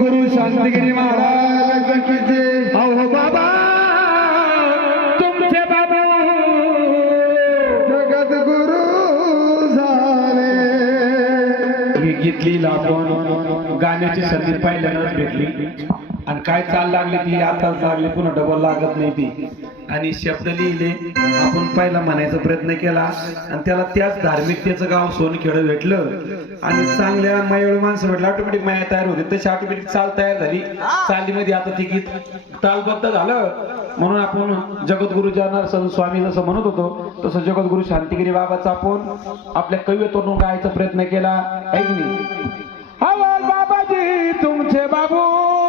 सद्गुरु शांतिगिरी महाराज अहो बाबा तुमचे बाबा. जगद्गुरु झाले. मी गीत लिहिलं आपण गाण्याची संधी पहिल्यांदाच भेटली. आणि काय चाल लागली ती आता लागली पुन्हा डबल लागत नाही ती. आणि शब्द लिहिले आपण पहिला म्हणायचा प्रयत्न केला. आणि त्याला त्याच धार्मिकतेचं गाव सोनखेड भेटलं. आणि चांगल्या मायाळू माणसं भेटलं ऑटोमॅटिक माया तयार होते. तशी ऑटोमॅटिक चाल तयार झाली. चालीमध्ये आता ती गीत तालबद्ध झालं. म्हणून आपण जगद्गुरु जनार्दन स्वामी जसं म्हणत होतो तसं जगद्गुरु शांतिगिरी बाबाचा आपण आपल्या कवितून गायचा प्रयत्न केला. ऐक की बाबाजी तुमचे बाबू